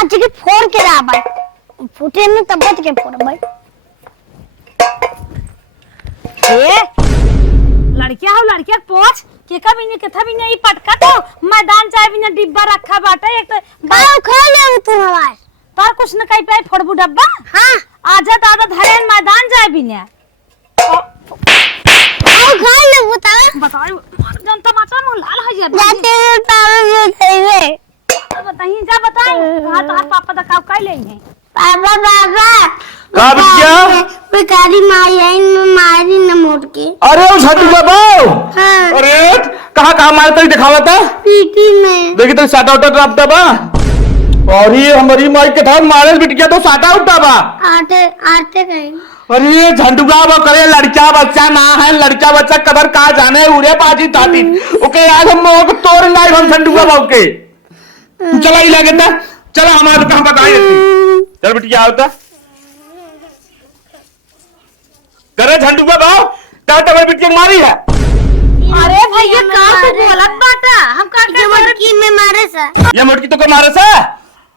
आज के फोड़ के रा भाई फूटे न तब बच के फोड़ भाई ए लड़किया हो लड़किया पोछ के कभी नहीं कथा भी नहीं पटका तो मैदान चाहे भी ना डिब्बा रखा बाटा एक तो बाल खा ले तू हमार तार कुछ न कहीं पे फोड़बू डब्बा हां आजा दादा धरेन मैदान जाए भी ना आओ खा ले बताओ जनता माचा में लाल है जे जाते तार ये खाइबे बताई जा बताई कहां तार पापा दा काव काई लेई है पापा पापा का बिटिया बेकारी माई है इन मारी न मोड़ के अरे ओ छाती बाबू हां अरे कहां मार कर दिखावा था पीटी में देखी तो साटा उठा ड्राफ्ट बा और ये हमारी माई के था मारे बिटिया तो साटा उठा बा आटे आटे कहीं अरे झंडुगा वो करे लड़का बच्चा ना है लड़का बच्चा कदर का जाने उड़े बाजी ताती ओके आज हम लोग तोड़ लाए हम झंडुगा बाबू के चला ही लगे ना चला हमारे कहां बताइए चल बिटिया आओ ता करे झंडुगा बाबू टाटा में बिटिया मारी है अरे भैया का तो बोलत बाटा हम का ये मटकी में मारे सा ये मोटकी तो को मारे सा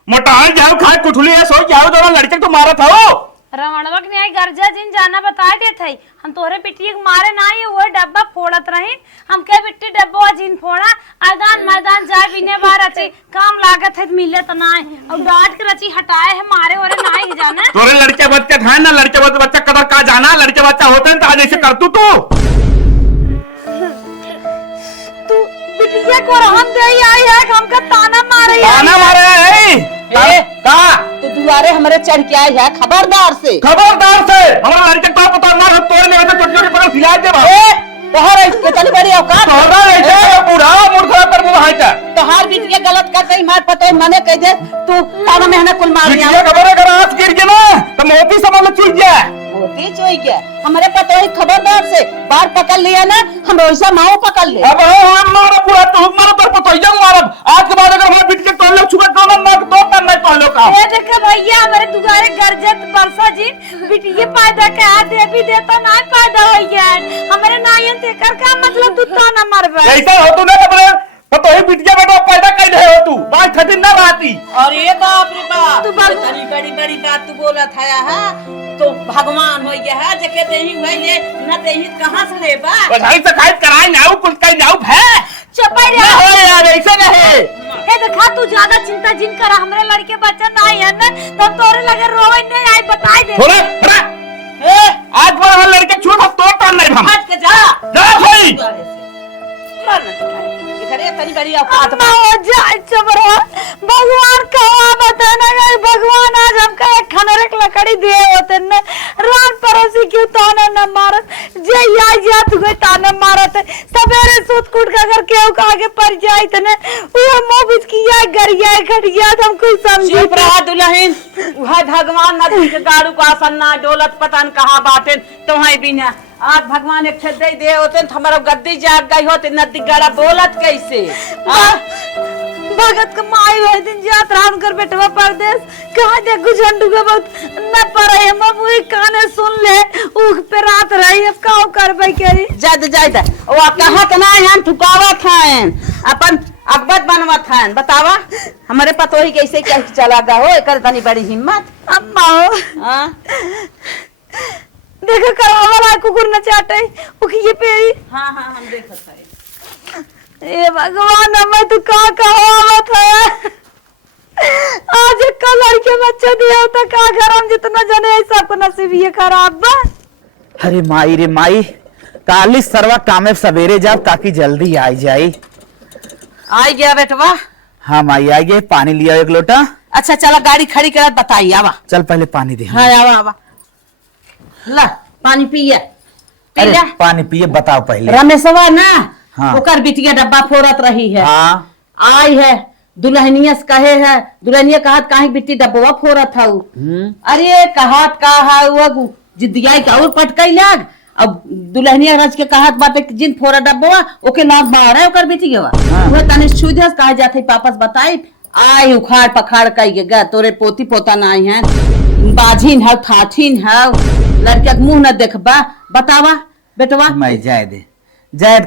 मोटाल जाओ खाए कुठुली है सो जाओ दोनों लड़के तो मारा था वो रमणवा के नहीं गर्जा जिन जाना बता दे थई हम तोरे बिट्टी के मारे ना ये वो डब्बा फोड़त रही हम के बिट्टी डब्बा जिन फोड़ा आदान मैदान जाए बिने बार अच्छी काम लागत है मिले तो ना और डांट के रची हटाए है मारे और ना ही जाना तोरे लड़के बच्चे था ना लड़के बच्चा कदर का जाना लड़के बच्चा होते हैं तो आज ऐसे कर तू तू बिटिया को रहम दे आई है हमका ताना मारे ताना मारे है का तो दुआरे हमारे चढ़ के आए है खबरदार से हमारा लड़के का पता ना तोड़ ले तो छोटे छोटे पकड़ खिला दे बा तोहर इतनी बड़ी औकात तोड़ा ऐसे पूरा मूर्ख कर मुंह है तोहार बीच के गलत कर कहीं मार पतो मने कह दे तू ताना मेहनत कुल मार ये खबर है अगर आज गिर गया ना तो मोती समझ चुल जाए होती चोई गया हमारे पतो ही खबरदार से बाहर पकड़ लिया ना हम वैसा माओ पकड़ ले अब हम मारो पूरा तो मारो पर पतो ही मारो आज के बाद अगर हमारे बिट के तोड़ लो छुपा दोनों ना दो करना तो लो का ए देख भैया हमारे दुआरे गर्जत परसा जी बिटिया पैदा के आ दे भी देता ना पैदा हो गया हमारे नायन ते कर का मतलब तू ताना मारबे ऐसा हो तू ना अपने पतो ही बिटिया बेटा पैदा कर दे हो तू बात खटिन ना बाती और ये बाप रे बाप तू बात बड़ी बड़ी बड़ी बात तू बोला था है तो भगवान हो गया है जके देही भइले न देही कहां से लेबा बधाई से खाइत कराई नाऊ कुल कई नाऊ है चपाई रे ना हो यार ऐसे नहीं ए देखा तू ज्यादा चिंता जिन कर हमरे लड़के बच्चा ना है ना तो तोरे लगे रोवे नहीं आई बता दे थोड़ा थोड़ा ए आज बार हम लड़के छूट तो तोड़ नहीं हम हट के जा जा भाई इधर तनी बड़ी औकात अम्मा हो जाए चबरा भगवान का बताना गए भगवान आज हमका एक खनरे की लकड़ी दिए होते न रान पड़ोसी क्यों ताना न मारत जे या तू गए ताना मारत सवेरे सूत कूट का अगर केहू का आगे पड़ जाए त न वो मोबिज की या गरिया खड़िया हम कोई समझी चुप रहा दुल्हन वह भगवान नदी के गाड़ू का आसन ना डोलत पतन कहां बाटे तुम्हारी बिना आज भगवान एक छेद दे होते तो हमारा गद्दी जाग गई होते नदी गाड़ा बोलत कैसे भगत का माई वही दिन जात राम कर बेटवा परदेश कहा दे गुझंडू के बहुत न पड़े हम वही काने सुन ले उख पे रात रही अब काऊ करबे केरी जद जद वो कहा के ना हम ठुकावत हैं अपन अकबत बनवत हैं बतावा हमारे पतोही कैसे क्या चला गा हो एकर तनी बड़ी हिम्मत अम्मा हो हां देखो करवा वाला कुकुर न चाटे उखिए पेरी हां हां हम देखत है ए भगवान मैं तू का कहावत है आज कल लड़के बच्चे दिया तो का घर हम जितना जने सबको नसीब ये खराब बा अरे माई काली सरवा कामे सवेरे जाओ ताकि जल्दी आई जाए आई गया बेटवा हाँ माई आई गए पानी लिया एक लोटा अच्छा चला गाड़ी खड़ी करत बताई आवा चल पहले पानी दे हां आवा आवा ला पानी पिया अरे पिया पानी पिए बताओ पहले रमेशवा ना हाँ। ओकर बिटिया डब्बा फोड़त रही है हाँ आई है दुल्हनिया से कहे है दुल्हनिया कहत काहे बिट्टी डब्बा फोड़त हऊ अरे कहत का है वो जिद्दियाई का और पटकई लाग अब दुल्हनिया राज के कहत बाटे कि जिन फोड़ा डब्बा ओके नाक बाहर है ओकर बिटिया वो तने छुदे कहा जाथे पापस बताई आई उखाड़ पखाड़ कई गे तोरे पोती पोता ना आई है बाझिन है ठाठिन है लड़के मुंह न देखबा बतावा बेटवा मैं जाए दे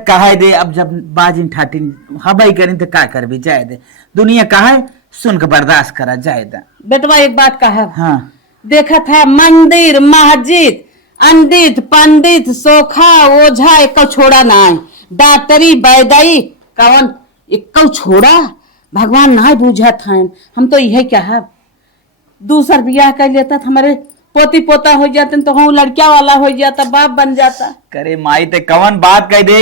कहा दे अब जब बाजिन ठाटिन हवाई करें तो का करबी जाए दे दुनिया कहा सुन के बर्दाश्त करा जाएगा। बेटवा एक बात कहा, हाँ देखा था मंदिर मस्जिद अंडित पंडित सोखा ओझा एक छोड़ा ना है, डॉक्टरी बैदाई कौन एक छोड़ा भगवान ना बूझा था। हम तो यही कहा दूसर बियाह कर लेता हमारे पोती पोता हो जाते तो हम लड़किया वाला हो जाता, बाप बन जाता। करे माई ते कौन बात कह दे,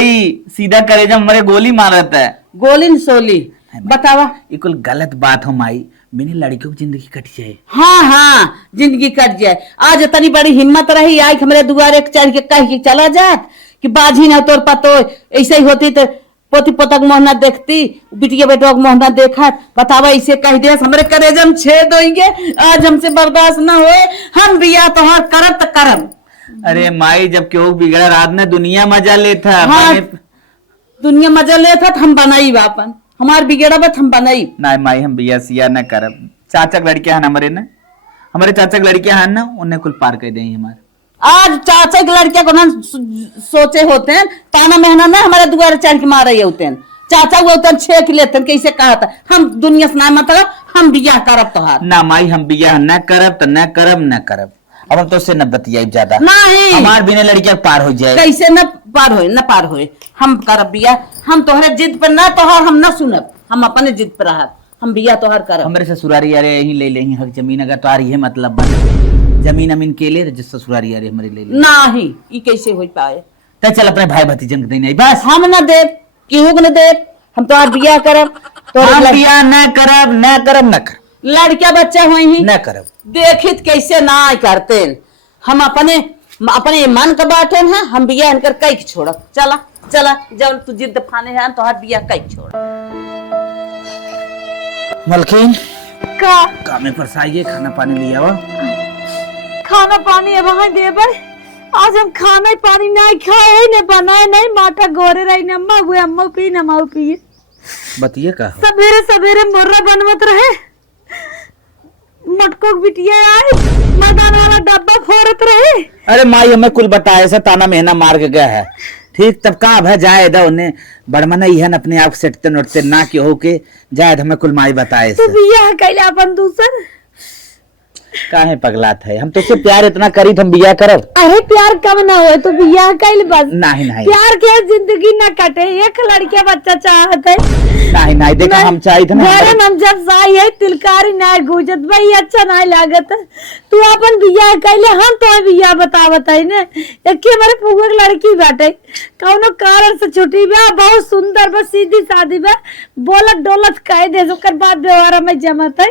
सीधा करे जब हमारे गोली मारत है। गोलिन सोली बतावा। ये कुल गलत बात हो माई, मैंने लड़कियों की जिंदगी कट जाए। हाँ हाँ जिंदगी कट जाए। आज इतनी बड़ी हिम्मत रही आई हमारे दुआरे चढ़ के कह के चला जात कि बाजी ना तोर पतो, ऐसे ही होती तो पोती पोता के मोहना देखती, बिटिया बेटवा के मोहना देखा। बतावा ऐसे कह दे हमारे करेजम छेद होंगे, आज हमसे बर्दाश्त ना हुए, हम बिया तो हाँ करब तो करब। अरे माई जब क्यों बिगड़ा रात में दुनिया मजा लेता। हाँ दुनिया मजा लेता हम बनाई बापन, हमार बिगड़ा बात हम बनाई ना माई, हम बिया सिया न करब। चाचा के लड़कियां हैं हमारे ना, हमारे चाचा की लड़कियां हैं ना, उन्हें कुल पार कर देंगे हमारे। आज चाचा की लड़कियां को ना सोचे होते हैं ताना महीना ना हमारे दुआरे चढ़ के मारे होते हैं। चाचा वो होते हैं छेक लेते हैं, कैसे कहा था हम दुनिया से ना मतलब हम बियाह करब तोहार ना माई, हम बिया न करब तो न करब न करब। अब हम तो उससे न बतियाई ज्यादा, नहीं हमार बिना लड़कियां पार हो जाए। कैसे न पार होए हम करब बियाह। हम तोहरे जिद पर ना तोहार हम ना सुनब, हम अपने जिद पर रहब, हम बियाह तोहार करब। हमारे ससुरारी अरे यही ले लेही हक जमीन, अगर तो ये मतलब जमीन अमीन के ले जिस ससुरारी अरे हमारे ले ले। नहीं ये कैसे हो पाए। तो चल अपने भाई भतीजन के देने बस। हम न देव केहू न देव, हम तोहार बियाह करब। हम बिया न करब न करब न करब, लड़किया बच्चा हुई ही न करब। देखित कैसे ना करते हम अपने मन का बाटे हैं, हम बिया इनकर कई छोड़। चला चला जब तू जिद फाने है तो हाथ बिया कई छोड़। मलकिन का कामे पर साइए, खाना पानी लिया हुआ। खाना पानी अब वहाँ देबर। आज हम खाना पानी नहीं खाए न बनाए नहीं, माटा गोरे रही न अम्मा हुए अम्मा पी न माऊ पिए। बतिए का सवेरे सवेरे मुर्रा बनवत रहे, मटको की बिटिया आई मैदान वाला डब्बा फोड़त रहे। अरे माई हमें कुल बताया ऐसा ताना महीना मार के गया है। ठीक तब कहा है जाए दा उन्हें बड़मना ही है न अपने आप सेटते नोटते ना कि हो के जाए हमें कुल माई बताए। तू बिया कैला अपन दूसर काहे पगलात है, हम तो उससे प्यार इतना करी हम बिया करब। अरे प्यार कम ना हो तो बिया कैल बस। नहीं नहीं प्यार के जिंदगी ना कटे, एक लड़के बच्चा चाहत है। नहीं नहीं देखा हम चाहिए थे ना घरे हम जब साई है तिलकारी ना गुजत भाई अच्छा ना लागत। तू अपन बिया कैले हम तो बिया बतावत है ने, एक हमारे फुगुर लड़की बाटे कौनो कारण से छुट्टी बा, बहुत सुंदर बस सीधी सादी बा, बोलत डोलत कह दे ओकर बाद व्यवहार में जमत है।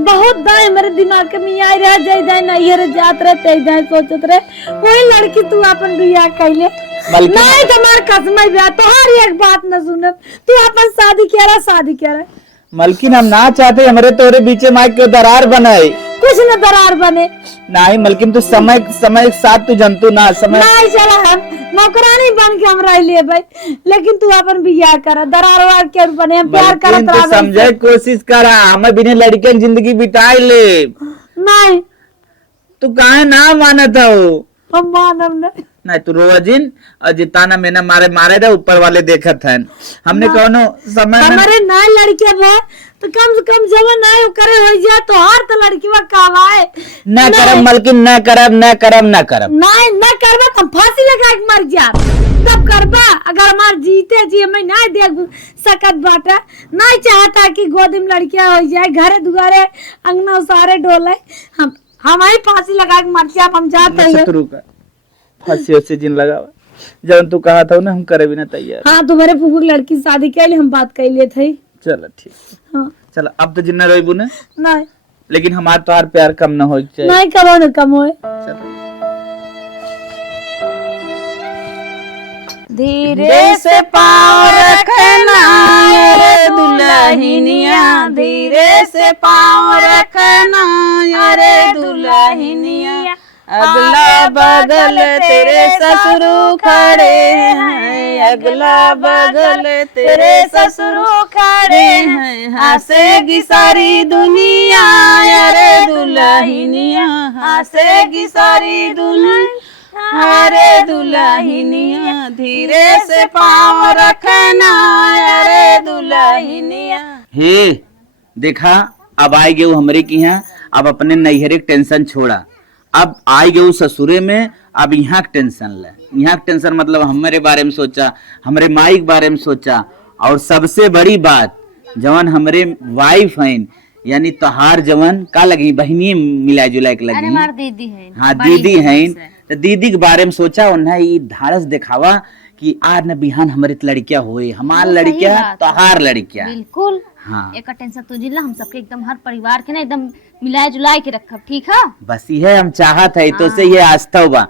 बहुत दाए मेरे दिमाग के में आई रह जाई दाए नहीं रे जात रहे ते दाए सोचत रहे वही लड़की तू अपन बिया कैले। नहीं तुम्हार कसम है तोहार एक बात न सुनब, तू अपन शादी करा। मलकिन हम ना चाहते हमारे तोरे बीचे माइक के दरार बनाए, कुछ न दरार बने। नहीं मलकिन तू समय के साथ तू जंतु ना समय नहीं चला हम नौकरानी बन के हम रह लिए भाई, लेकिन तू अपन बिया कर दरार वार के बने हम प्यार करत तू समझे कोशिश करा, हमें बिना लड़के की जिंदगी बिताए ले। नहीं तू काहे ना मानत हो, हम मानम नहीं तू रोजिन और जिताना मैंने मारे दे ऊपर वाले देखत है। हमने कौनो समय हमारे ना लड़के बा तो कम से कम जवन ना करे हो जा तो हर तो लड़की बा कावाए न करब मलकिन न करब नहीं ना करबा तुम फांसी लगा के मर जा तब करबा। अगर हमार जीते जी मैं नहीं देख सकत बाटा, नहीं चाहता कि गोदी में लड़कियां हो जाए, घरे दुआरे अंगना सारे डोले, हम हमारी फांसी लगा के मर जा। हम जाते हैं फांसी से जिन लगावा जब तू कहा था ना हम करे भी ना तैयार। हाँ तुम्हारे फुफू की लड़की शादी के लिए हम बात कर लिए थे। चलो ठीक, हाँ चलो अब तो जिन्ना रोइबू ना, नहीं लेकिन हमार तो हर प्यार कम ना हो चाहिए। नहीं कबो न कम होए। धीरे से पाँव रखना अरे दुल्हनिया, धीरे से पाँव रखना अरे दुल्हनिया, अगला बगल तेरे ससुर खड़े हैं, अगला बगल तेरे ससुर खड़े हैं, हंसेगी सारी दुनिया अरे दुल्हनिया, हंसेगी सारी दुल्हन अरे दुल्हनिया, धीरे से पाँव रखना अरे दुल्हनिया। हे देखा अब आई गए हमरे की यहाँ, अब अपने नैहरे के टेंशन छोड़ा, अब आई गए ससुरे में, अब यहाँ के टेंशन ले। यहाँ के टेंशन मतलब हमारे बारे में सोचा, हमारे माई के बारे में सोचा, और सबसे बड़ी बात जवन हमरे वाइफ हैं यानी तोहार जवन का लगी बहनी मिला जुला के अरे लगी। हमार दीदी है, हाँ बड़ी दीदी है हैं, हमसे। तो दीदी के बारे में सोचा, उन्हें ये धारस दिखावा कि आज न बिहान हमारे लड़कियां हुए, हमार वो सही लड़कियां बात है। तोहार लड़कियां। बिल्कुल। हाँ एक टेंशन तू जिला, हम सबके एकदम हर परिवार के ना एकदम मिलाए जुलाए के रखब, ठीक है? बस ये हम चाहत है, तो से ये आस्था हुआ।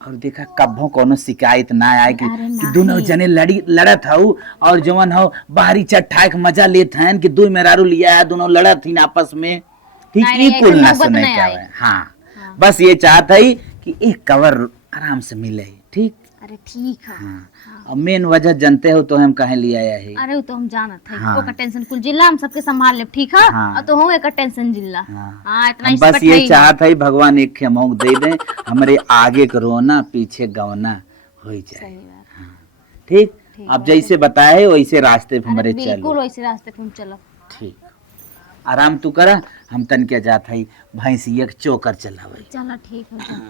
और देखा कब्बो कोनो शिकायत ना आए कि, अरे कि नहीं। दोनों जने लड़त हऊ और जवन हो बाहरी चट्टाए के मजा लेत हैं कि दो मेहरारू लिया है, दोनों लड़त ही आपस में, ठीक नहीं, ये कुल ऐसे ना नौबत सुने नहीं क्या आई। है। हाँ बस ये चाहत है कि एक कवर आराम से मिले, ठीक। अरे ठीक है। हाँ और मेन वजह जानते हो तो हम कहे ले आया है। अरे वो तो हम जानत है, हाँ। ओकर टेंशन कुल जिला हम सबके संभाल लेब, ठीक है? हाँ। और तो हो एक टेंशन जिला। हाँ। हाँ इतना हम इस बस पर ये ठई चाहत है भगवान एक खेमौक दे दे, हमारे आगे के रोना पीछे गवना हो जाए, सही बात। ठीक। ठीक अब जैसे बताए वैसे रास्ते पे अरे हमारे बिल्कुल चलो, वैसे रास्ते पे हम चलो। ठीक। आराम तू करा, हम तन क्या जात है भैंसिया के चोकर चलावे। चलो ठीक है।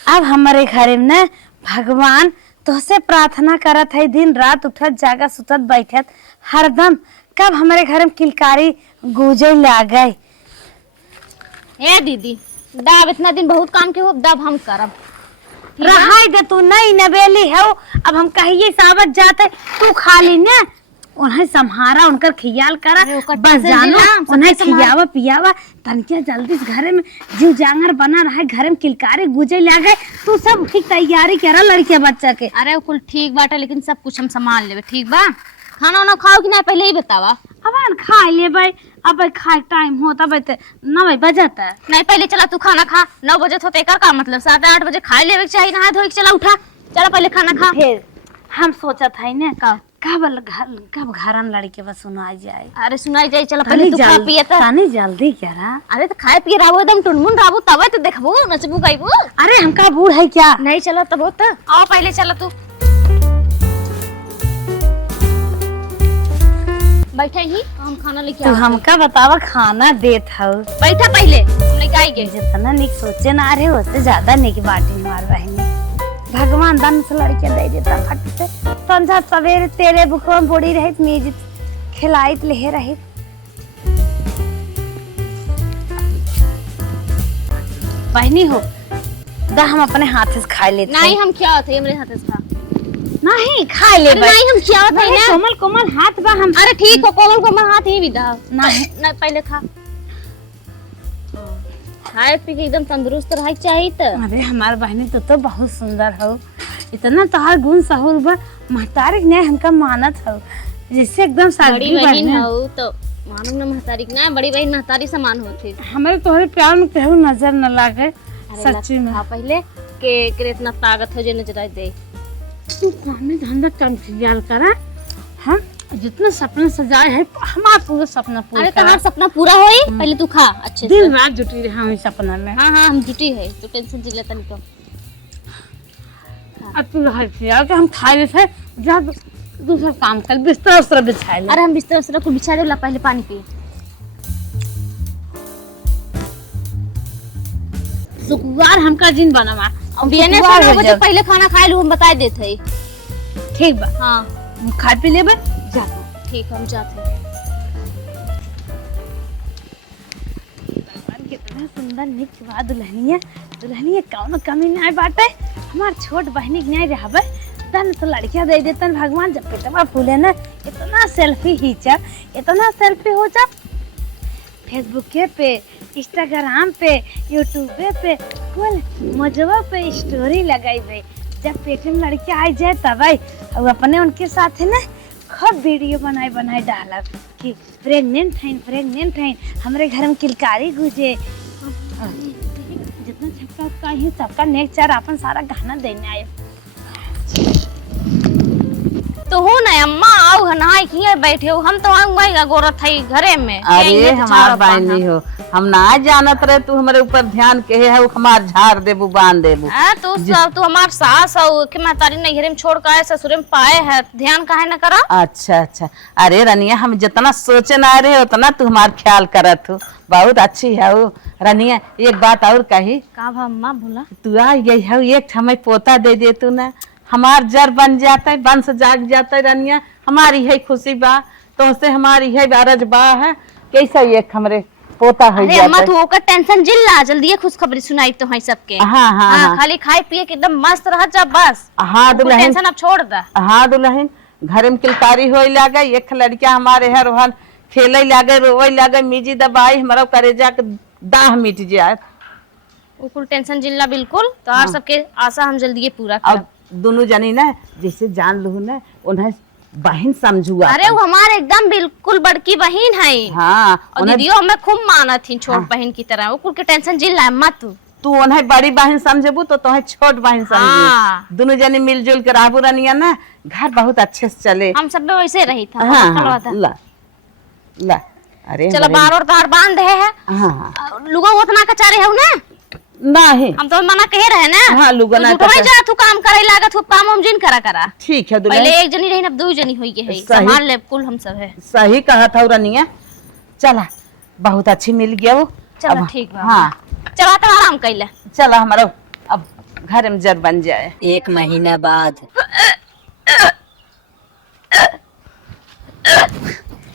अब हमारे घर में न भगवान तोहसे प्रार्थना करत है, दिन रात उठत जागत सुतत बैठत हरदम, कब हमारे घर में किलकारी गूंजे लागे। ए दीदी, दाब इतना दिन बहुत काम के हो, दाब हम करब। ठीक है? रहाई दे, तू नहीं नवेली है, अब हम कहिए सावत जाते, तू खाली न उन्हें संहारा, उनकर खियाल करा, अरे ओकर बस टेंशन जानो जिला, हम सबके उन्हें संभाल- खियावा पियावा, तनकिया जल्दी से घरे में जीव जांगर बना रहा है, घर में किलकारी गुजे लागे, तू सब ठीक तैयारी करा लड़के बच्चा के। अरे वो कुल ठीक बाटे, लेकिन सब कुछ हम संभाल लेबे, ठीक बा? खाना वाना खाओ कि नहीं पहले ही बतावा। अब खा ले भाई, अब खाए टाइम हो तब 9 बजता है। नहीं पहले चला तू खाना खा, 9 बजे होते का मतलब 7-8 बजे खा लेवे के चाहिए, नहा धोई के चला उठा, चला पहले खाना खा। फिर हम सोचा था न का? कब घरन लड़के बस सुना जाए, अरे सुनाई जाई, चला पहले तू खा पिए त। तनी जल्दी करा। अरे तो खाए पिए राबो एकदम टुनमुन राबो, तब तो देखबो नचबू गाइबो। अरे हमका बूढ़ है क्या? नहीं चला तब होता, आओ पहले चला तू बैठा ही, हम खाना लेके तू आओ। हमका बतावा खाना देत हऊ, बैठा पहले, हम लेके आएंगे। जितना निक सोचे ना रहे उससे ज्यादा निक बाटी मार बहनी। भगवान दान से लड़के दे देता फट से, संझा सवेरे तेरे बुकवा में बोड़ी रहित मीज खिलाइत ले रहित। बहनी हो दा हम अपने हाथ से खा लेते। नहीं हम क्या होते हमरे हाथ से खा। नहीं खा ले अरे नहीं हम क्या होते नहीं, ना। कोमल कोमल हाथ बा हम। अरे ठीक हो, कोमल कोमल हाथ ही विदा। नहीं। नहीं पहले खा, खाए पी के एकदम तंदुरुस्त रहे चाहिए तो। अरे हमार बहनी तो बहुत सुंदर हो, इतना तोहार गुण सहूर बा, महतारी ने हमका मानत हो, जैसे एकदम बड़ी सादगी बहन बहन। हो तो मानो न महतारी ना, बड़ी बहन महतारी समान होती। हमारे तोहरे प्यार में केहू नजर न लागे, सच्ची में। खा पहले के इतना ताकत हो जे नजर दे। तू हमें धंधा कंट्रोल करा, हम जितना सपना सजाए है हमारा पूरा सपना पूरा अरे करा। तुम्हारा सपना पूरा होई, पहले तू खा अच्छे से। दिन रात जुटी रहे हम इस सपना में। हाँ हाँ हम जुटी है, तो टेंशन जिले तनी कम। अब तू रह यार कि हम खा ले थे, जा दूसरा काम कर, बिस्तर उस्तर बिछा ले। अरे हम बिस्तर उस्तर को बिछा देला, पहले पानी पी। शुक्रवार हमका दिन बनवा, अब बियाने से 9 बजे पहले खाना खाए लू, हम बता देते हैं। ठीक बा, हाँ हम खा पी लेबे, जा। ठीक, हम जाते हैं। कितना सुंदर निक बा दुल्हनिया, दुल्हनिया कौनो कमी नहीं बाटे, हमार छोट बहनी के नहीं रहबे, तन तो लड़कियां दे देतन भगवान, जब पेटवा फूले ना, इतना सेल्फी खींचा, इतना सेल्फी हो जा, फेसबुक पे, इंस्टाग्राम पे, यूट्यूब पे, कुल मजवा पे स्टोरी लगाई, जब पेट में लड़कियां आ जाए तब आई, और अपने उनके साथ है ना खूब वीडियो बनाई डाला कि प्रेग्नेंट हैं, हमारे घर में किलकारी गुजे, जितना छक्का का ही सबका नेक चार अपन सारा गहना देने आए। तो हो ना अम्मा आओ नहाई किए बैठे हो, हम तो आऊंगा गोरत है घरे में। अरे हमार बहनी हो, हम ना जानत रहे तू हमारे ऊपर ध्यान के है हमार झाड़ देबू बांध देबू। तू हमार सास हो के मैं तारी नैहरे में छोड़ के आए ससुरे में पाए है, ध्यान काहे न करा। अच्छा अच्छा, अरे रनिया हम जितना सोचे ना रहे उतना तू हमार ख्याल करत हो, बहुत अच्छी है वो। रनिया एक बात और कही, का अम्मा बोला? तू आ गई है एक हमें पोता दे दे तू ना, हमार जर बन जाता है, वंश जाग जाता है। रनिया हमारी है खुशी बा, तो से हमारी है अरज बा है, कैसा एक हमरे पोता हो अरे अम्मा तू ओकर टेंशन जिल्ला, जल्दी खुशखबरी सुनाई तो है सबके। हाँ हाँ हाँ, खाली खाए पिए के एकदम मस्त रह जा बस। हाँ दुल्हन, टेंशन अब छोड़ दा। हाँ दुल्हन, घर में किलकारी होई लागे, एक लड़किया हमारे हर वहां खेले लागे रोवे लागे, मिजी दबाई हमारा करेजा के दाह मिट जाए। कुल टेंशन जिल्ला बिल्कुल, तो आप सबके आशा हम जल्दी पूरा अब करब। दोनों जनी ना जैसे जान लू ना उन्हें बहन समझुआ। अरे वो हमारे एकदम बिल्कुल बड़की बहन है। हाँ, और दीदियों हमें खूब मानत थी छोट बहन की तरह। वो कुल के टेंशन जिल्ला है मत तू उन्हें बड़ी बहन समझबू तो तुम्हें छोट बहन समझू। दोनों जनी मिलजुल के रहबू रनिया ना, घर बहुत अच्छे से चले। हम सब वैसे रही था। हाँ, हाँ, ला ला, अरे चलो बार और तार बांध है। हाँ, लुगा उतना कचारे है ना नहीं, हम तो मना कहे रहे ना। हाँ, लुगा ना तो जा तू काम करे लागत हो, काम हम जिन करा ठीक है पहले एक जनी रही, अब दो जनी हुई है, संभाल ले कुल हम सब है। सही कहा था रनिया, चला बहुत अच्छी मिल गया वो। चलो ठीक बा। हाँ चला तो आराम कैले, चला हमारा अब घर में जर बन जाए। 1 महीना बाद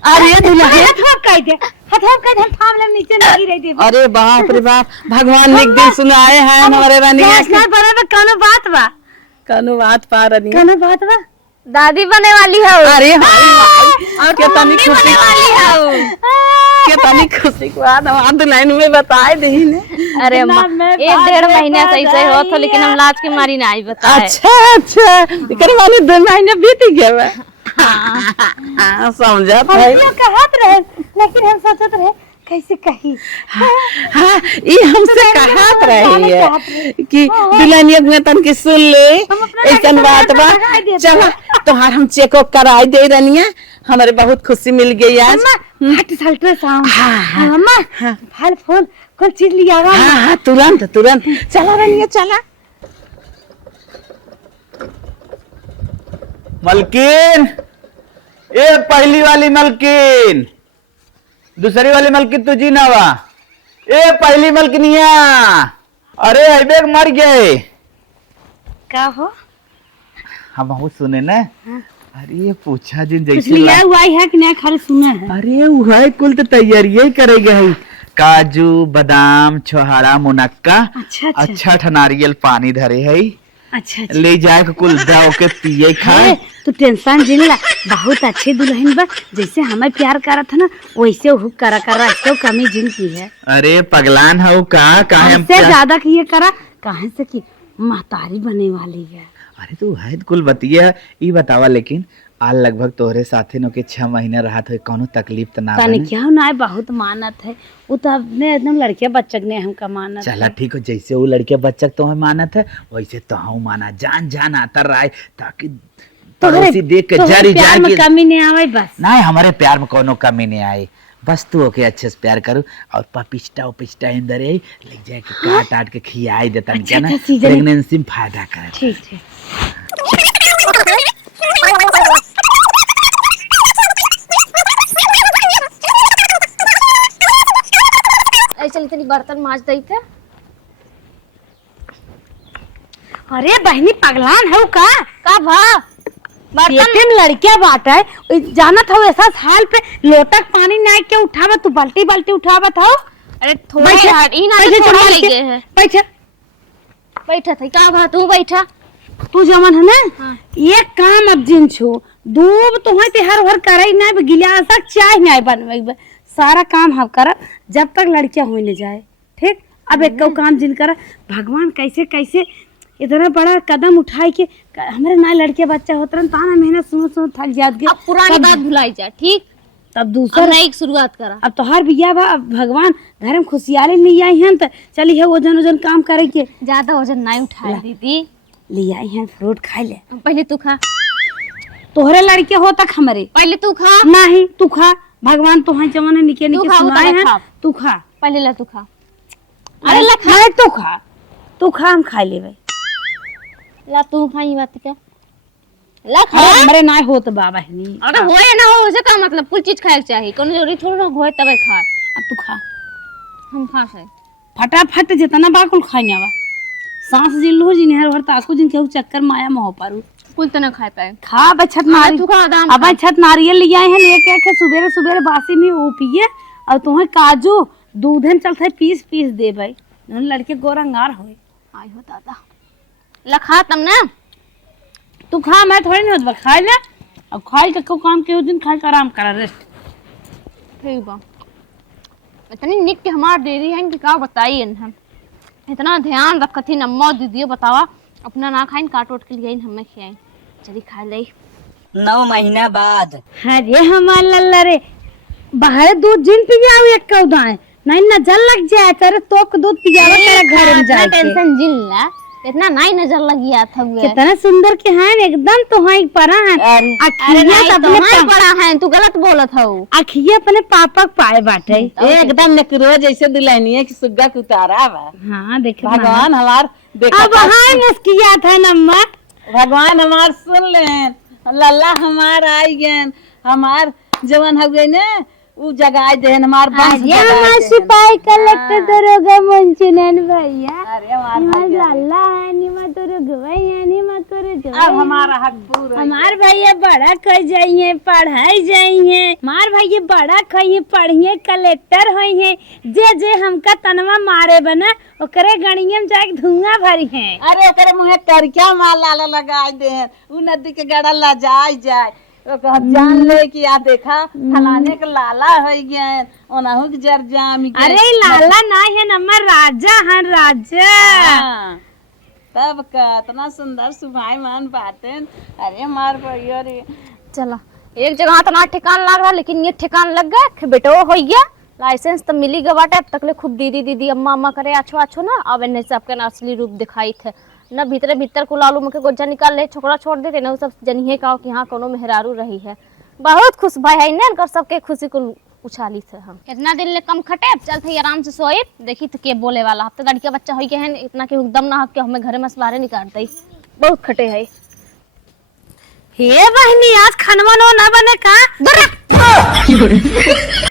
अरे दुल्हन, अरे बाप रे बाप, भगवान ने एक दिन सुनाए हैं हमारे रनिया कौनो बात बा? कौनो बात पा रनिया, कौनो बात बा? दादी बने वाली है। अरे हमारी कितनी खुशी वाली है। कितनी खुशी को बात हम दुल्हन में बताए दही ने। अरे अम्मा 1-1.5 महीना से ऐसे हो था, लेकिन हम लाज के मारी ना आई बताए। अच्छा अच्छा, कर माने 2 महीने बीत गए। हाँ समझा भाई, कहत रहे, लेकिन हम सोचत रहे कैसे कही। हाँ ये हमसे कहत रही है कि दुल्हनिया में तन की सुन ले ऐसा बात बा। चला तोहार हम चेक कराई दे रनिया, हमारे बहुत खुशी मिल गई आज। अल्ट्रासाउंड अम्मा, फल फूल कुल चीज लिया। हाँ हाँ तुरंत तुरंत, चला रनिया चला। मलकिन, ए पहली वाली मलकिन, दूसरी वाली मलकिन तुझी ना वा। ए पहली मलकिनिया, अरे अबे मर गए। का हो? हम बहुत सुने ना। अरे ये पूछा जिन कुछ जैसे लिया हुआ है कि नहीं, खाली सुना है? अरे वह कुल तो तैयारी करेगा है, काजू बादाम छोहाड़ा मुनक्का, अच्छा अच्छा ठा नारियल पानी धरे है, अच्छा ले जाए के कुल दाव के पिए खाए। तू टेंशन जिला, बहुत अच्छी दुल्हन बा, जैसे हमें प्यार करा था ना वैसे हुक करा ऐसे कमी जिन की है। अरे पगलान हो का काहे हम हमसे ज्यादा किए करा, काहे से की महतारी बने वाली है। अरे तू है कुल बतिया ई बतावा, लेकिन आल लगभग तोहरे साथे नो के 6 महीने रहा था, कोनो तकलीफ तो ना तने बने? क्या ना है, बहुत मानत है वो तो अपने एकदम लड़के बच्चक ने हमका मानत चला है। ठीक हो, जैसे वो लड़के बच्चा तुम्हें मानत है वैसे तो हम माना, जान जान आता रहा है, ताकि पड़ोसी देख के जारी प्यार जाए में कि कमी नहीं आवे बस। नहीं हमारे प्यार में कोनो कमी नहीं आई, बस तू ओके अच्छे से प्यार करू और पपिस्टा उपिस्टा अंदर आई ले जाए के काट आट के खियाई देता अच्छा, ना, अच्छा, सीजन- प्रेगनेंसी में फायदा करे। ठीक ठीक। चल तेरी बर्तन माज दई थे। अरे बहनी पगलान है का भा? बर्तन में लड़किया बात है, जाना था ऐसा हाल पे लोटक पानी नहीं के उठावा, तू बाल्टी बाल्टी उठावा था। अरे थोड़ा यार ई ना थोड़ा ले गए है। बैठा बैठा था का भा? तू बैठा, तू जमन है ना। हाँ। ये काम अब जिन छू दूब तुम्हें ते हर हर करे नहीं, गिलास चाय नहीं बनवे, सारा काम हम कर जब तक लड़कियां हो न जाए। ठीक, अब एक काम जिन कर, भगवान कैसे कैसे इतना बड़ा कदम उठाए के हमारे ना लड़के बच्चा होते रहे, ताना मेहनत सुनो सुनो थक जात गए। अब पुरानी बात भुलाई जा, ठीक? तब दूसरा नई शुरुआत करा। अब तोहार बिया बा, अब भगवान घर में खुशियाली नहीं आई हैं तो चली है वजन वजन काम करे के। ज्यादा वजन नहीं उठाए दीदी, ले आई हैं फ्रूट खाए ले। पहले तू खा। तोहरे लड़के हो तक हमरे पहले तू खा, नहीं तू खा, भगवान तो जमाने निके तू निके खा, सुनाए उतारे हैं, खा। तू खा। पहले ला तू खा। अरे ला खा, तू खा हम खा लेबे। ला तू खाई बात क्या, ला खा। अरे हमरे ना होत बाबा है अरे होए ना हो उसे का मतलब, कुछ चीज खाए के चाहिए, कोनो जरूरी थोड़ी ना होए तबे खा। अब तू खा हम खा से फटाफट जितना बाकुल खाई आवा, सांस जिल्लो जी नेहर भर ताको जिन केहू चक्कर माया में हो पारू। कुल तो ना खाए पाए। खा बछत नारी, तू खा दाम अब छत नारियल ले आए हैं लेके के सुबेरे सुबेरे बासी में वो पिए, और तुम्हें काजू दूधन चलते पीस पीस दे भाई, लड़के गोरंगार होए। आई हो दादा, ला खा तम ना। तू खा, मैं थोड़ी नहीं होत खाए ले, अब खाई के काम के दिन खाई के आराम करा रेस्ट। ठीक बा, इतनी निक के हमार डेरी है कि का बताइए हम, इतना ध्यान रखती अम्मा दीदी बतावा, अपना ना खाइन काट उठ के लिए हमें खियाई, चली खा ले। 9 महीना बाद अरे हमार लल्ला रे, बाहर दूध जिन पियाओ एक कौदाए नहीं नजर लग जाए तेरे, तो दूध पियावा तेरे घर में जाके। टेंशन जिन ला, इतना नहीं नजर लग गया था वो। कितना सुंदर के हैं एकदम, तो हाई परा है अरे अखिया नहीं अपने तो पड़ा है, तू गलत बोलत हो। अखिया अपने पापा के पाए बाटे। एकदम नकरो जैसे दुल्हनिया की सुग्गा के उतारा बा। हाँ देख भगवान हमार देखा अब हाय मुस्किया था नम्मा, भगवान हमार सुन लेन, लल्ला हमार आई गन, हमार जवन हो गई ने उ जगाए देन, हमार बंश ये हमार सिपाही कलेक्टर दरोगा मुंशीनन भैया। अरे हमार लल्ला निमा तोरे गवैया निमा तोरे अब गवैया। हमारा हक पूरा। हमार भैया बड़ा कर जाइए, पढ़ाई जाइए, मार भैया बड़ा खाइए पढ़िए कलेक्टर होइए, जे जे हमका तनवा मारे बना ओकरे गणियम जाके धुआं भरी है। अरे ओकरे मुहे करक्या माला लगाए देन, उ नदी के गड़ा ला जाए ओ कह जान ले कि आ देखा फलाने के लाला हो गए, ओनाहु के जर जाम गए। अरे लाला ना है नम्बर, राजा है राजा। हाँ, तब का इतना सुंदर सुभाईमान बातें। अरे मार भैया रे, चला एक जगह तो ना ठिकान लग रहा, लेकिन ये ठिकान लग गया कि बेटो हो गया, लाइसेंस तो मिली गया बाटे। अब तकले खूब दीदी दीदी अम्मा अम्मा करे अच्छो अच्छो ना, अब इन्हें सबके ना असली रूप दिखाई थे न, भीतरे भीतर को लालू मुके गोजा निकाल ले, छोकरा छोड़ देते ना, सब जनिए का कि हाँ कोनो मेहरारू रही है। बहुत खुश भाई है ना, कर सबके खुशी को उछाली थे हम। इतना दिन ले कम खटे, चल थे आराम से सोए, देखी तो के बोले वाला, अब तो लड़किया बच्चा हो गया है, इतना के दम ना हक के हमें घरे में बाहर निकाल दे, बहुत खटे है। हे बहनी आज खनवा नो ना बने का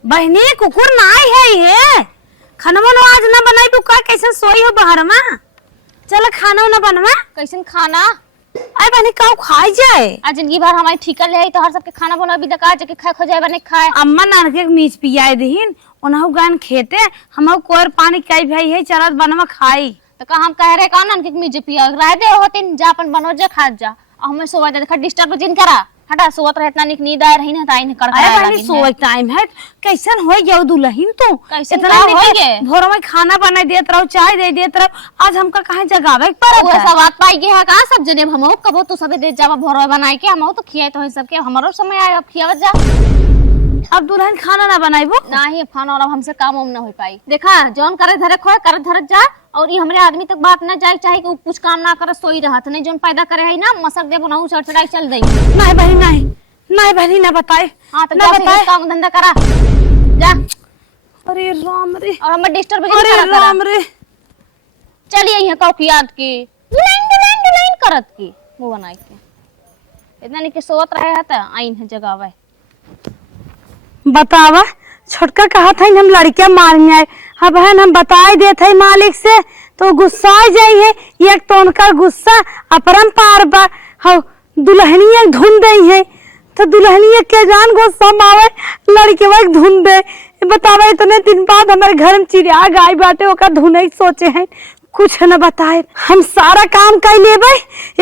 बहनी कुकुर ना है ये खनवा नो आज ना बनाई तू का, कैसे सोई हो बाहर में, चल खाना ना बनवा। कैसन खाना, अरे बहनी का खाई जाए, आज जिंदगी भर हमारी ठीकर ले तो हर सबके खाना बना भी दका जे के खा खो जाए बने खाए। अम्मा नानके मीच पियाए दहीन ओनहु गान खेते हमहु कोर पानी काई भाई है चलत बनवा खाई, तो का हम कह रहे का नन के मीजे पिया रह दे होतिन जा अपन बनो जा खा जा, हमें सोवा दे डिस्टर्ब जिन करा, हटा सोवत रहे इतना निक नींद आए रही ना ताई ने कर अरे बहनी सोए टाइम है कैसन हो गया दुल्हन तू, कैसन इतना का निक होई गे? भोर में खाना बना देत रहो चाय दे देत रहो, आज हमका कहां जगावे पर वो सब बात पाई गया का सब जने हम कबो तो सबे दे जावा भोरवा बनाए के हम तो खियाए तो सबके हमारो समय आए, अब खियावत जा। अब दुल्हन खाना ना बनाइबो नहीं खाना वाला हमसे काम उम ना हो पाई, देखा जौन करे धरे खोए करे धरत जा, और ये हमरे आदमी तक बात ना जाए चाहे कि कुछ काम ना करे सोई रहत नहीं, जौन पैदा करे है ना मसक दे बनाऊ चढ़ चढ़ाई चल दई। नहीं बहनी नहीं नहीं बहनी ना बताए, हां तो ना जा बताए। काम धंधा करा जा। अरे राम रे, और हमें डिस्टर्ब अरे राम रे, चलिए यहाँ कौ की याद की लाइन करत की मुंह बनाई के, इतना नहीं कि सोत रहे है त आइन है जगावे। बतावा छोटका कहा था हम लड़कियां मारने आए, हाँ बहन हम बताए देते मालिक से तो गुस्सा आ जाई है, एक तो उनका गुस्सा अपरंपार बा, हाँ दुल्हनिया धुन दई है तो दुल्हनिया के जान गुस्सा मावे लड़के वक्त धुन दे। बतावा इतने दिन बाद हमारे घर में चिड़िया गाय बाटे ओका धुने सोचे हैं, कुछ न बताए, हम सारा काम कर लेबे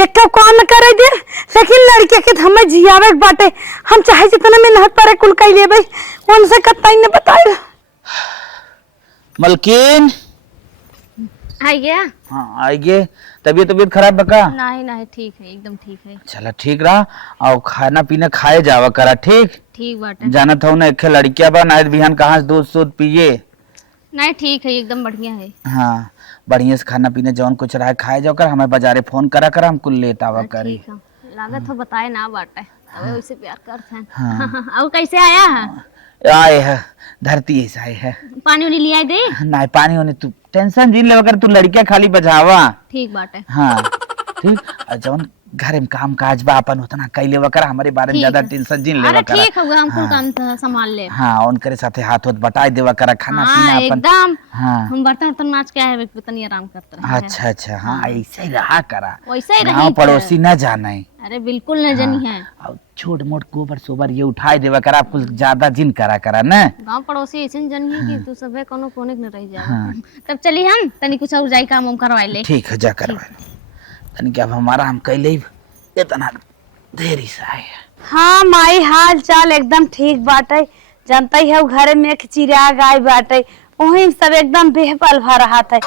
एक तो काम न करे दे, लेकिन लड़के के हमें जियावे बाटे, हम चाहे जितना मेहनत पर कुल कर लेबे उनसे कतई न बताए। मलकिन आई गया? हाँ आइए, तबीयत खराब बका? नहीं नहीं ठीक है एकदम ठीक है। चला ठीक रहा, और खाना पीना खाए जावा करा, ठीक ठीक बाटे, जाना था ना एक लड़किया बा नाइट बिहान कहाँ से दूध सूध पिए। नहीं ठीक है एकदम बढ़िया है। हाँ बढ़िया से खाना पीना जौन कुछ रहा खाए जाओ कर, हमें बाजारे फोन करा कर, हम कुल लेट आवा करी। ठीक है लागत हो बताए ना बाटे। अब वैसे प्यार करते हैं। हाँ। अब कैसे आया है? आए है धरती ऐसा है। पानी उनी लिया दे। नहीं पानी होने तू टेंशन जिन ले तू लड़कियां खाली बजावा। ठीक बात है। हाँ ठीक। और जौन घर में काम काज बा अपन उतना कैले वकर हमारे बारे में ज्यादा टेंशन जिन ले अरे वकर। ठीक होगा, हम कुल काम तो संभाल ले। हाँ उनके साथे हाथ होत बटाई देवा करा खाना हाँ पीना अपन। एकदम। हाँ हम बर्तन वर्तन माज के आए तनी आराम करते रहे। अच्छा अच्छा हाँ ऐसे ही रहा करा। वैसे ही गाँव रही। पड़ोसी न जाना है। अरे बिल्कुल न जनी है। और छोट मोट गोबर सोबर ये उठाई देवा करा कुछ ज्यादा जिन करा करा न। गांव पड़ोसी ऐसे जनी है कि तू सबे कोनो कोने न रह जाए। हाँ। तब चली हम तनी कुछ और जाई काम हम करवाए ले। ठीक है जा करवा तन क्या हमारा हम कैले इतना देरी से आए। हाँ माई हाल चाल एकदम ठीक बाटे। जानता ही है घरे में एक चिड़िया गाय बाटे, वही सब एकदम बेहपल भा रहा था।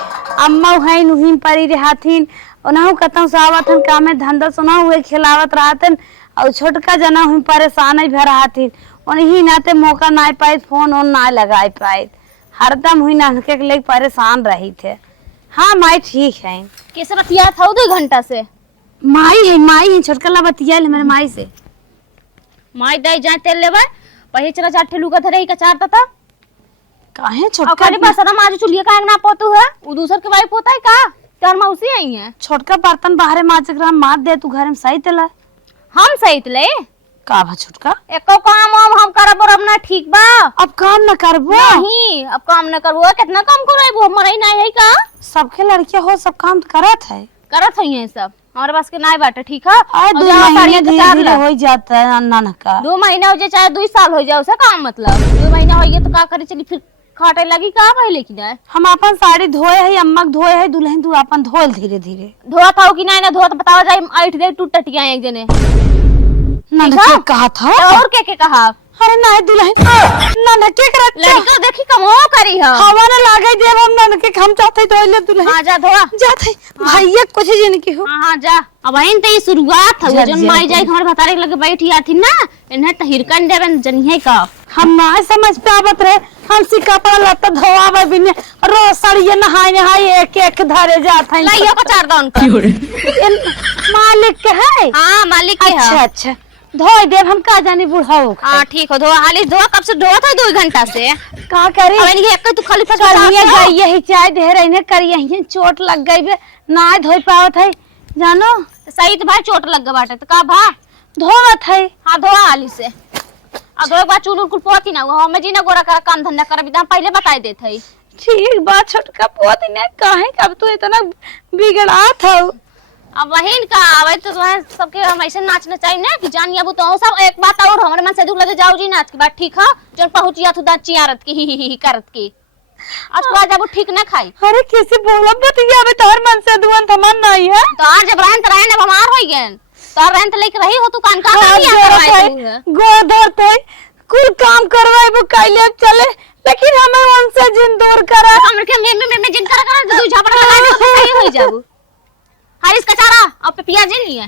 अम्मा वही नुहिम परी रहथिन, ओनाहू कतौ सावत हन कामे धंधा सुना हुए खिलावत रहतन। और छोटका जना हुई परेशान ही भर रहथिन, उन्हीं नाते मौका ना पाए, फोन ओन ना लगाए पाए, हरदम हुई नानके के लिए परेशान रही थे। हाँ माई ठीक है। कैसे बतिया था 2 घंटा से? माई है छोटका ला बतिया मेरे माई से। माई दे जाए तेल लेवे पही चला 4 ठेलू का धरे का चारता था। काहे और छोटका खाली बस ना माज चुलिया का ना पोतू है, वो दूसर के भाई पोता है का? तेर मौसी आई है। छोटका बर्तन बाहरे माज ग्राम मार दे तू घर में सही तेला। हम सहित ले का भा छोटका एको काम हम करब और अपना ठीक बा। अब काम न करबो। नहीं अब काम न करबो, कितना काम कराइबो? मरई नहीं है का? सबके लड़कियां हो सब काम करत है। करत है सब, हमारे पास के नहीं बाटे। ठीक है आए 2 महीने धीरे धीरे हो जाता है अन्ना का। 2 महीना हो जाए चाहे 2 साल हो जाए, उसे काम मतलब 2 महीना हो गया तो का करे चली फिर खाटे लगी का पहले की ना। हम अपन साड़ी धोए है, अम्मा के धोए है, दुल्हन तू अपन धोल धीरे धीरे। धोआ था कि नहीं ना धोआ तो बताओ जाए। 8 दे टूट टटिया एक जने ना कहा था और के कहा? अरे ना दुल्हन ना के करत लड़का देखी कम हो करी है। हवा न लागे देव हम ना के हम चाहते धोए ले दुल्हन। हां जा धोआ जाते भैया कुछ जन की हो। हां जा। अब इन ते शुरुआत है जन माई जाए हमारे भतारे लगे बैठी आथी ना, इन्हें त हिरकन देवन जनिए का। हम ना समझ पावत रहे, हम सी कपड़ा लत्ता धोआवे बिने रोज सड़िए नहाए एक एक धरे जात है। लाइयो का 4 दान का मालिक के है। हां मालिक के है। अच्छा धोए देव हम का जानी बुढ़ाओ। हां ठीक हो धोआ हाली धोआ। कब से धोआ था? 2 घंटा से। का करे अब इनके एक तू खाली फस करिए गई यही चाय दे रही ने करिए यही चोट लग गई बे ना धोई पावत है जानो। सही तो भाई चोट लग गए बाटे तो का भा धोवत है। हां धोआ हाली से। अब धोए बाद चूल कुल पोती ना हो में जी ना गोरा कर काम धंधा कर बिना पहले बताई देत है। ठीक बात छोटका पोती ने काहे कब तू इतना बिगड़ा था। अब वहीन का आवे तो तुम्हें सबके हम ऐसे नाचना चाहिए ना कि जानिए। अब तो सब एक बात और हमारे मन से दूर लगे जाओ जी नाच की बात ठीक है जन पहुंचिया तू दांत चियारत की ही करत की आज तो आज अब ठीक ना खाई। अरे कैसे बोला बतिया बे तोर मन से दुआन थमन नहीं है। तो आज जब रहन त रहन बीमार हो गए तो रहन त लेके रही हो तू कान का नहीं गोदर ते कुल काम करवाए वो कैले चले लेकिन हमें उनसे जिन दूर करा। हम के में जिन कर तू झापड़ लगा दे तो सही हो जाबू। हारिस का चारा अब पे पिया जी नहीं है।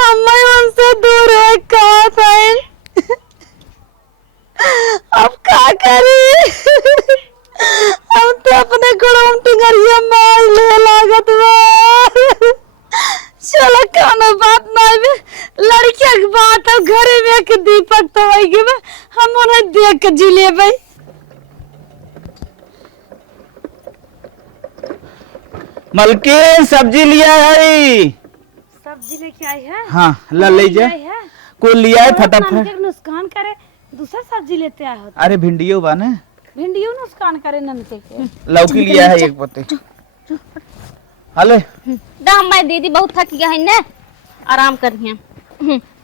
हमें उनसे दूर है कहां था। अब क्या करे हम तो अपने गुड़म टुंगरिया मार ले लागत बा। चलो कोनो बात नहीं बे लड़किया की बात है घरे में एक दीपक तो वही के हम उन्हें देख के जी लेबे। मलके सब्जी लिया है। सब्जी लेके आई है। हाँ ला ले जा कोई लिया है फटाफट। नुकसान करे दूसरा सब्जी लेते आए हो। अरे भिंडियो बा ना भिंडियों नुकसान करे ननके के। लौकी लिया है 1 पत्ते। हले दाम मैं दीदी बहुत थक गया है ना आराम करिए।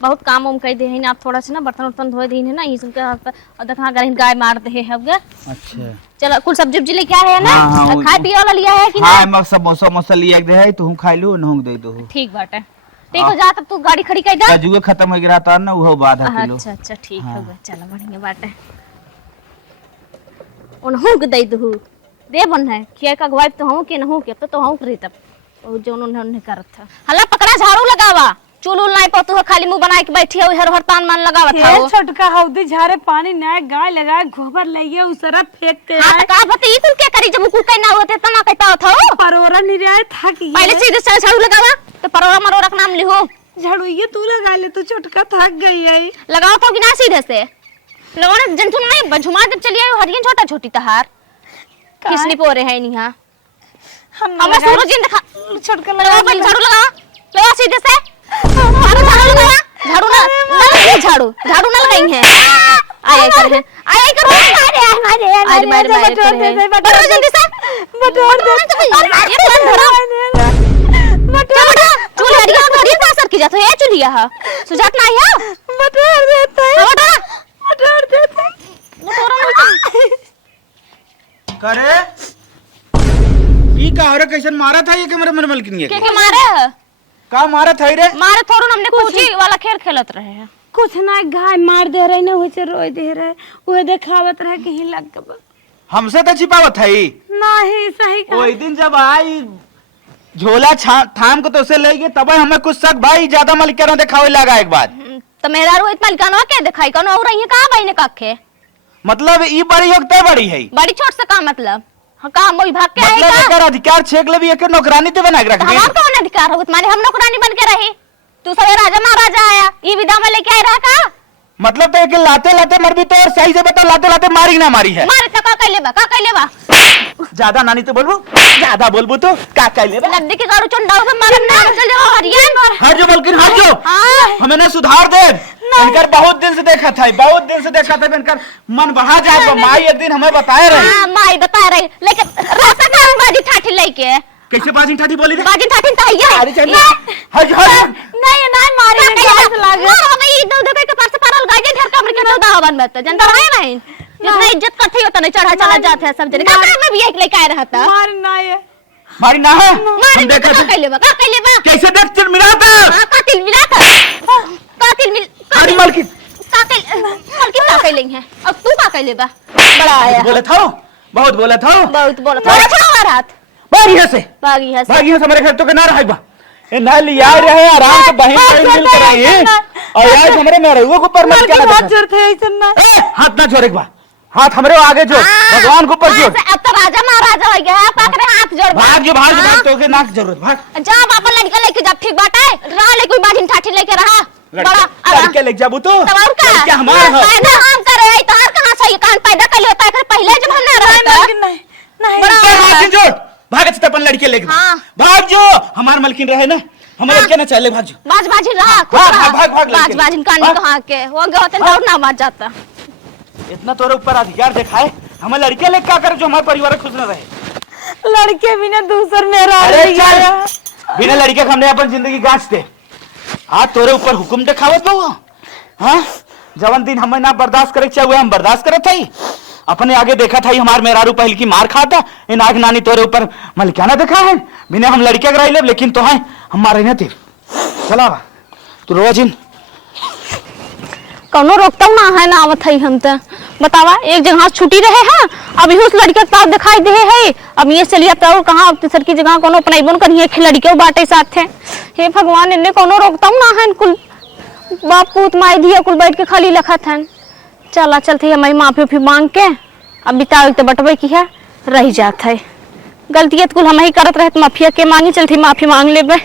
बहुत काम उम कर दे है ना। आप थोड़ा सा ना बर्तन उर्तन धोए दी है ना ये सब और देखा गरीब गाय मार दे है। अब अच्छा चलो कुल सब्जी उब्जी लेके आए है ना। हाँ, हाँ, खाए पिए वाला लिया है कि हाँ नहीं? मैं समोसा मोसा लिया दे है तू खाई लो नहुक दे दो। ठीक बाटे ठीक हो जा। तब तू गाड़ी खड़ी कर जा। काजुए खत्म हो गया था ना वो बाद किलो। अच्छा अच्छा ठीक हो गया चलो बढ़िया बाटे। उनहु के दे दहु दे बन है किया का गवाई तो हूं के नहु के तो हूं करे तब ओ जो उन्होंने करत था। हला पकड़ा झाड़ू लगावा चूल उल नहीं पतु खाली मुंह बना के बैठी है हर हर तान मान लगावा था। ये छोटका हौदी झारे पानी ना गाय लगाए गोबर लइए उ सरफ फेंकते हां का बता ई कुल के करी जब कुल कहीं ना होते त ना कहता था। परोरा नहीं रहे था कि पहले सीधे से झाड़ू लगावा तो परोरा मरोरा का नाम लिहो झाड़ू ये तू लगा ले, तू छोटका थक गई है। लगाओ तो कि ना सीधे से लगाओ ना, जन तुम नहीं झुमा के चलिए हरियन छोटा छोटी तहार किसनी पोरे है नहीं। हां हमें सूरज इन दिखा छोटका लगाओ, पहले झाड़ू लगाओ सीधे से। झाड़ू लगाया, झाड़ू ना झाड़ू ना लगाई है। आया कर है, आया कर मारे बटोर जल्दी से बटोर चूल्हे हरिया थोड़ी असर की जात है, चूल्हिया है सुजात नहीं है। बटोर देते हैं, बटोर देते करे ई का और कैसन मारा था ये कैमरा मेरे मलकिन ये के मारे है का मारा था रे? मारे थोड़ा हमने कुछ वाला खेल खेलत रहे हैं। कुछ ना, गाय मार दे रही ना, हो रोई दे रहे, वो देखावत रहे कहीं लग गब। हमसे तो छिपावत है नहीं सही कहा। ओई दिन जब आई झोला थाम को तो उसे ले गए, तब हमें कुछ शक भाई ज्यादा मलिकाना दिखावे लगा एक बात। तो मेरा रोहित मलिकानवा के दिखाई कौन और रही है कहां भाई ने काखे मतलब ई बड़ी योग्यता बड़ी है, बड़ी छोट से का मतलब हां का मोई भाग के मतलब आएगा। एकर अधिकार छेक ले भी एक नौकरानी ते बना के रख दी। हमार कौन अधिकार होत माने हम नौकरानी बन के रही, तू सवे राजा महाराजा आया ई विदा में लेके आए रहा का। मतलब तो एक लाते लाते मर भी तो और सही से बता, लाते लाते मारी ना मारी है। मारे तो का कहले बा ज्यादा नानी तो बोलबो, ज्यादा बोलबो तो का कहले बा। लड्डी के गाड़ू चंडाव से मारम ना चल जाओ हरियाण हट जो मलकिन हट जो, हां हमें ना सुधार दे। इनकर बहुत दिन से देखा था, बहुत दिन से देखा था, इनकर मन बढ़ा जाए। माई एक दिन हमें बताए रहे। हां माई बता रही, लेकिन रास्ता का बाजी ठाठी लेके कैसे बाजी ठाठी बोली रे? बाजी ठाठी तो है। अरे चल हट हट नहीं ना मारे गाय से लागे। मारो भाई दो दो के पास पारल गाय के घर कमरे के तो दावन में तो जनता है नहीं जितना इज्जत करती हो तो नहीं चढ़ा चला जाते हैं सब जने का में भी एक लेके आए रहता मार ना ये मारी ना है। मारे हम देखा का कहले बा कैसे देख चिर मिला था। हां कातिल मिला था, कातिल मिल अरे मलकिन कातिल का कहले है। अब तू का कहले बा बड़ा आया बोले था, बहुत बोला था, बहुत बोला था। छोड़ा रात भागी है से भागी है हमारे घर तो के ना रहा बा ए ना लिया रहे आराम से बहन बहन मिल कर रही है। और यार हमरे में रहुआ को ऊपर मत क्या बहुत जोर थे ऐसा ना। हाथ ना जोड़ एक बार, हाथ हमरे आगे जोड़, भगवान को ऊपर जोड़। अब तो राजा महाराजा हो गया है, पकड़े हाथ जोड़ भाग जो भाग तो के नाक जरूरत भाग जा बापा लड़का लेके जा ठीक बात है। रहा ले कोई बाजिन ठाठी लेके रहा बड़ा लड़के लेके जाबू तो तबार का क्या हमारा है पैदा हम करे है तोहर कहां से ये कान पैदा कर होता है पहले जब हम ना रहता नहीं नहीं बड़ा जोड़ भाग से अपन लड़के लेके हाँ। भाग जो हमार मलकिन रहे ना, हम लड़के ना चले भाग जो बाजी रहा भाग बाजिन कान कहां के हो गए होते और ना बाज जाता। इतना तोरे ऊपर अधिकार दिखाए, हमें लड़के लेके क्या करे जो हमारे परिवार खुश न रहे। लड़के बिना दूसर मेरा अरे चल बिना लड़के के हमने अपन जिंदगी गांचते। हाँ तोरे ऊपर हुक्म दिखावत बहु। हाँ जवन दिन हमें ना बर्दाश्त करे चाहे हम बर्दाश्त करे थे, अपने आगे देखा था हमार मेहरारू पहल की मार खाता इन आग नानी तोरे ऊपर मलिकाना देखा है। बिना हम लड़के कराई ले लेकिन तो है हमारे न थे। चला तू रोज इन कौनो रोकता ना है ना आवत है हम तो बतावा एक जगह छुट्टी रहे हैं अब उस लड़के के साथ दिखाई दे है। अब ये चलिए अब और कहां तीसर की जगह कोनो अपनाइबन करिए लड़के बाटे साथ है। हे भगवान इन्ने कोनो रोकता ना है कुल बाप पूत माई दिया कुल बैठ के खाली लखत है। चला चलते हमारी माफी उफी मांग के अब बितावे तो बटवे की है रह जात है। गलतियत कुल हम ही करत रहे माफिया के मांगी चलती माफी मांग लेबे।